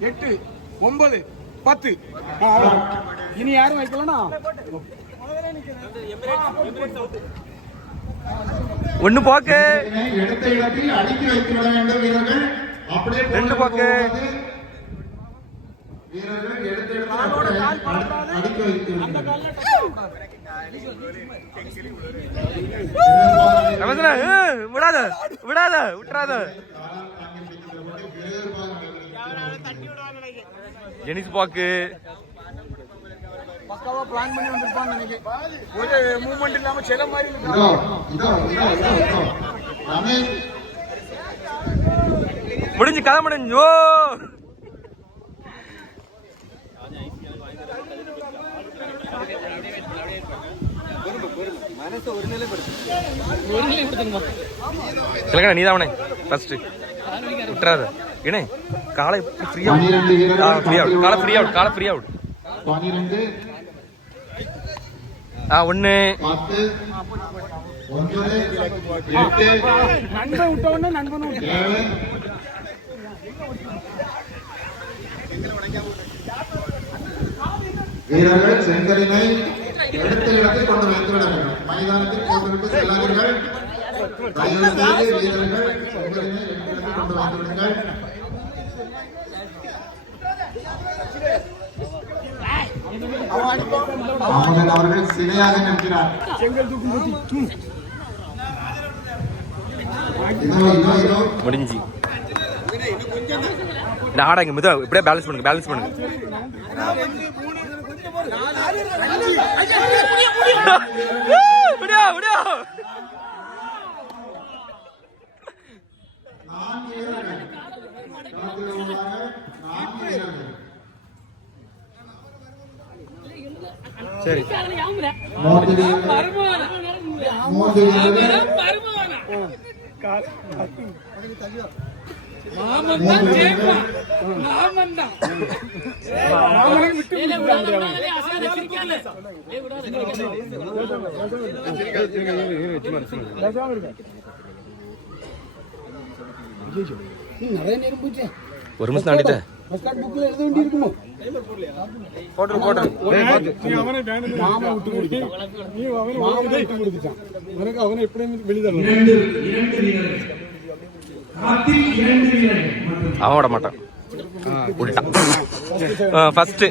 எட்டு ஒன்பது பத்து. இனி யாரும் வைக்கலனா ஒண்ணு போக்கு எடுத்த இடத்தில் அடுக்கி வைத்து விட வேண்டும் வீரர்கள் அப்படியே போட்டு ரெண்டு பக்கு. போகாது. வீரர்கள் எடுத்த இடத்தில் அப்படியே அடு- அடுக்கி வைத்து விடுங்கள். ரமேசனா ஏய், விடாத விடாத விட்டுறாத. ஜெனிஸ் பாக்கு. பக்காவா பிளான் பண்ணி வந்திருப்பான்னு நினைக்கிறேன். ஒரு மூவ்மெண்ட் இல்லாம சில மாதிரி முடிஞ்சு கதை முடிஞ்சு இல்லைங்கண்ணா நீ தான் ஃபர்ஸ்ட் விட்டுறாத. ஏனே காலை ஃப்ரீயா பன்னிரண்டு வீரர்கள் ஃப்ரீ அவுட் காலை ஃப்ரீ அவுட் காலை ஃப்ரீ அவுட் ஆ ஒன்று நண்பன் விட்ட உடனே வீரர்கள் செங்கலினை. எடுத்த இடத்தில் கொண்டு வைத்து விட வேண்டும். மைதானத்தில் போட்டுவிட்டு செல்லாதீர்கள். தயவு செய்து வீரர்கள் செங்கலினை எடுத்த இடத்தில் கொண்டு வைத்து விடுங்கள். ராமகன் அவர்கள் சிலையாக நிற்கிறார். முடிஞ்சு இந்த ஆடாங்க மித இப்படியே பேலன்ஸ் பண்ணுங்க பேலன்ஸ் பண்ணுங்க. வீரர்கள் சரி. வீரர்கள் மூன்று வீரர்கள் மூன்று வீரர்கள் ராமனை விட்டு பேசாம இருக்க. ஐயையோ. நீ நிறைய நேரம் போச்சு ஒரு நிமிஷம் தாண்டிட்ட பஸ் ஸ்டாண்ட் புக்ல எழுத வேண்டி இருக்குமோ போட்டுரு போட்டுரு மாமா விட்டு கொடுத்துட்டான் மாமா விட்டு கொடுத்துட்டான் உனக்கு அவனை எப்படியும் வெளிதரணும் அவன் விட மாட்டான் விட்டான் ஃபர்ஸ்ட்